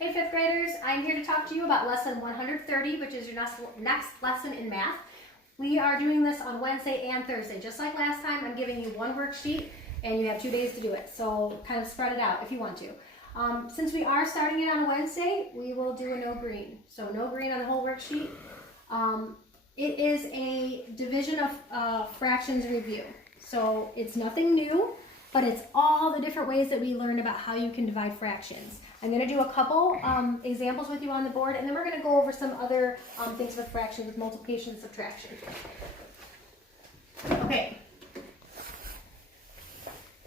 Hey fifth graders, I'm here to talk to you about lesson 130, which is your next lesson in math. We are doing this on Wednesday and Thursday. Just like last time, I'm giving you one worksheet and you have 2 days to do it. So kind of spread it out if you want to. Since we are starting it on Wednesday, we will do a no green. So no green on the whole worksheet. It is a division of fractions review. So it's nothing new, but it's all the different ways that we learned about how you can divide fractions. I'm going to do a couple examples with you on the board, and then we're going to go over some other things with fractions, with multiplication and subtraction. Okay.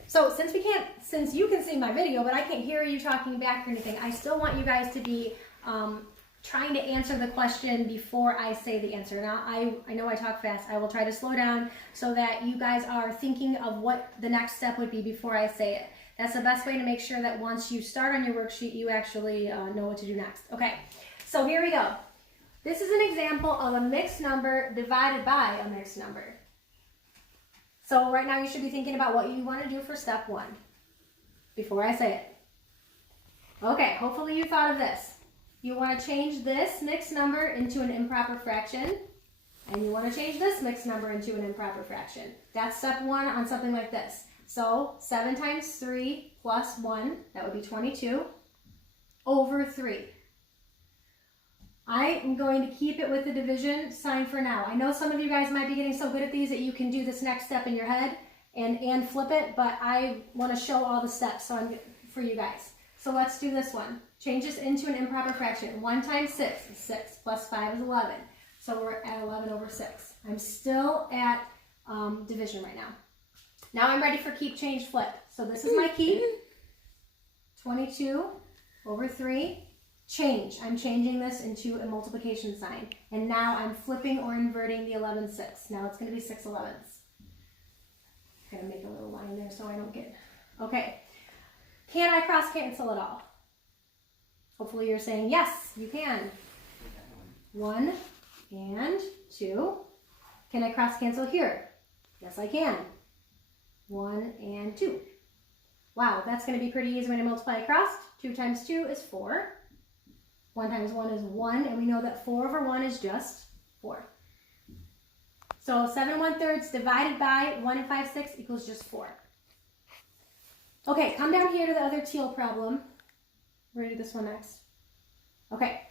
So since you can see my video, but I can't hear you talking back or anything, I still want you guys to be trying to answer the question before I say the answer. Now, I know I talk fast. I will try to slow down so that you guys are thinking of what the next step would be before I say it. That's the best way to make sure that once you start on your worksheet, you actually know what to do next. Okay, so here we go. This is an example of a mixed number divided by a mixed number. So right now you should be thinking about what you want to do for step 1 before I say it. Okay, hopefully you thought of this. You want to change this mixed number into an improper fraction, and you want to change this mixed number into an improper fraction. That's step 1 on something like this. So 7 times 3 plus 1, that would be 22, over 3. I am going to keep it with the division sign for now. I know some of you guys might be getting so good at these that you can do this next step in your head and flip it, but I want to show all the steps for you guys. So let's do this one. Change this into an improper fraction. 1 times 6 is 6, plus 5 is 11. So we're at 11 over 6. I'm still at division right now. Now I'm ready for keep, change, flip. So this is my keep. 22 over 3. Change. I'm changing this into a multiplication sign. And now I'm flipping or inverting the 11 6. Now it's going to be 6 11ths. I'm going to make a little line there so I don't get... Okay. Can I cross cancel at all? Hopefully you're saying yes, you can. 1 and 2. Can I cross cancel here? Yes, I can. 1 and 2. Wow, that's going to be pretty easy when I multiply across. 2 times 2 is 4. 1 times 1 is 1, and we know that 4 over 1 is just 4. So 7 1/3 divided by 1 and 5 6 equals just 4. Okay, come down here to the other teal problem. We're going to do this one next. Okay,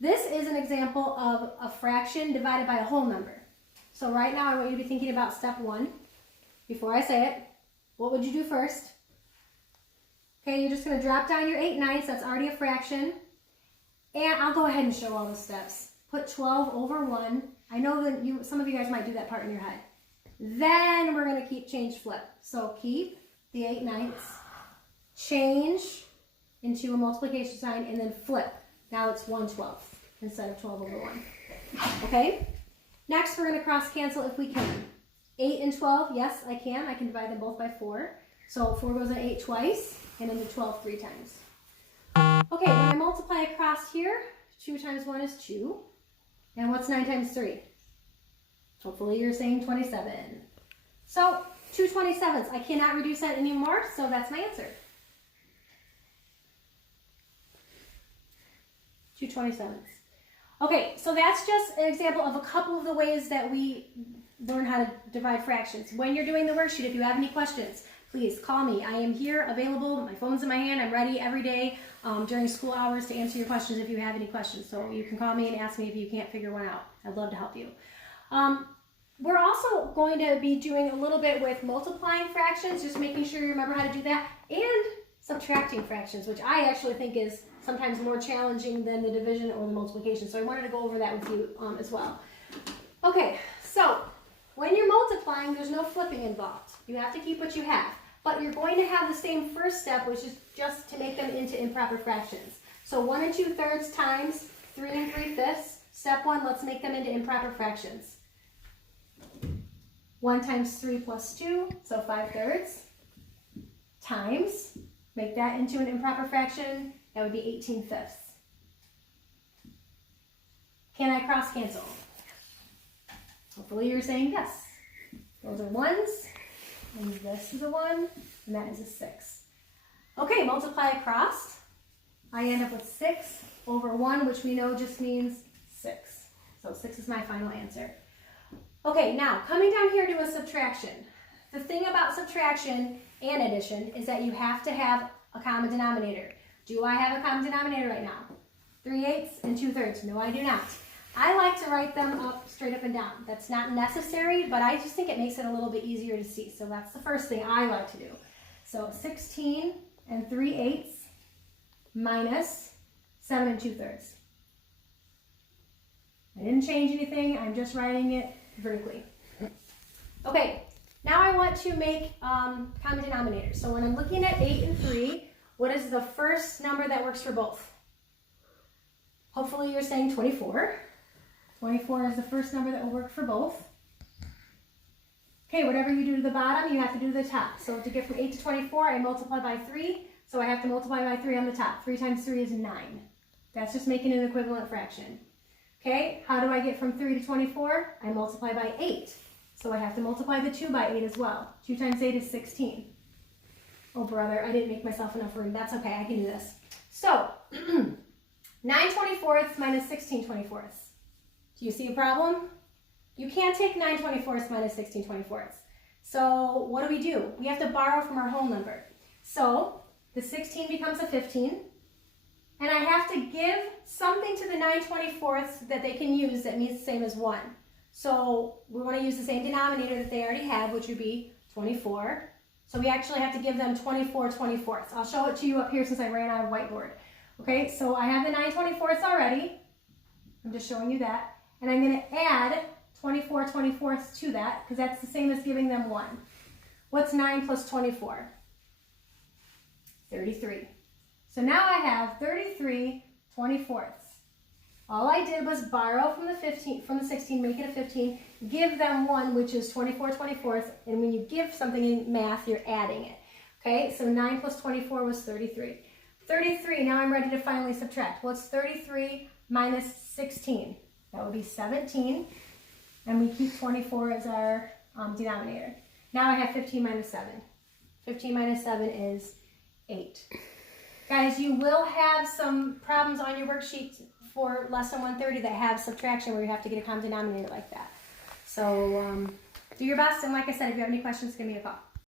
this is an example of a fraction divided by a whole number. So right now I want you to be thinking about step 1. Before I say it, what would you do first? Okay, you're just going to drop down your 8/9, that's already a fraction. And I'll go ahead and show all the steps. Put 12 over 1. I know that some of you guys might do that part in your head. Then we're going to keep, change, flip. So keep the 8/9, change into a multiplication sign, and then flip. Now it's 1/12 instead of 12 over 1. Okay? Next, we're going to cross cancel if we can. 8 and 12, yes, I can. I can divide them both by 4. So 4 goes in 8 twice, and into 12 3 times. Okay, when I multiply across here, 2 times 1 is 2. And what's 9 times 3? Hopefully you're saying 27. So 2 27ths. I cannot reduce that anymore, so that's my answer. 2 27ths. Okay, so that's just an example of a couple of the ways that we learn how to divide fractions. When you're doing the worksheet, if you have any questions, please call me. I am here, available. My phone's in my hand. I'm ready every day during school hours to answer your questions if you have any questions. So you can call me and ask me if you can't figure one out. I'd love to help you. We're also going to be doing a little bit with multiplying fractions, just making sure you remember how to do that, and subtracting fractions, which I actually think is sometimes more challenging than the division or the multiplication. So I wanted to go over that with you as well. Okay, so when you're multiplying, there's no flipping involved. You have to keep what you have. But you're going to have the same first step, which is just to make them into improper fractions. So 1 2/3 times 3 3/5. Step 1, let's make them into improper fractions. 1 times 3 plus 2, so 5/3. Times, make that into an improper fraction, that would be 18/5. Can I cross cancel? Hopefully you're saying yes. Those are 1s, and this is a 1, and that is a 6. Okay, multiply across. I I end up with 6 over 1, which we know just means 6. So 6 is my final answer. Okay, now coming down here to a subtraction. The thing about subtraction and addition is that you have to have a common denominator. Do I have a common denominator right now? 3/8 and 2/3. No, I do not. I like to write them up straight up and down. That's not necessary, but I just think it makes it a little bit easier to see. So that's the first thing I like to do. So 16 and 3/8 minus 7 and 2/3. I didn't change anything. I'm just writing it vertically. Okay, now I want to make common denominators. So when I'm looking at 8 and 3, what is the first number that works for both? Hopefully you're saying 24. 24 is the first number that will work for both. Okay, whatever you do to the bottom, you have to do to the top. So to get from 8 to 24, I multiply by 3. So I have to multiply by 3 on the top. 3 times 3 is 9. That's just making an equivalent fraction. Okay, how do I get from 3 to 24? I multiply by 8. So I have to multiply the 2 by 8 as well. 2 times 8 is 16. Oh brother, I didn't make myself enough room. That's okay, I can do this. So, 9/24 minus 16/24. Do you see a problem? You can't take 9/24 minus 16/24. So what do? We have to borrow from our whole number. So the 16 becomes a 15. And I have to give something to the 9/24 that they can use that means the same as 1. So we want to use the same denominator that they already have, which would be 24. So we actually have to give them 24/24. I'll show it to you up here since I ran out of whiteboard. Okay, so I have the 9/24 already. I'm just showing you that. And I'm going to add 24/24 to that because that's the same as giving them 1. What's 9 plus 24? 33. So now I have 33/24. All I did was borrow from the 16, make it a 15, give them 1, which is 24/24, and when you give something in math, you're adding it. Okay, so 9 plus 24 was 33. 33, now I'm ready to finally subtract. Well, it's 33 minus 16. That would be 17, and we keep 24 as our denominator. Now I have 15 minus 7. 15 minus 7 is 8. Guys, you will have some problems on your worksheet for lesson 130 that have subtraction where you have to get a common denominator like that. So do your best, and like I said, if you have any questions, give me a call.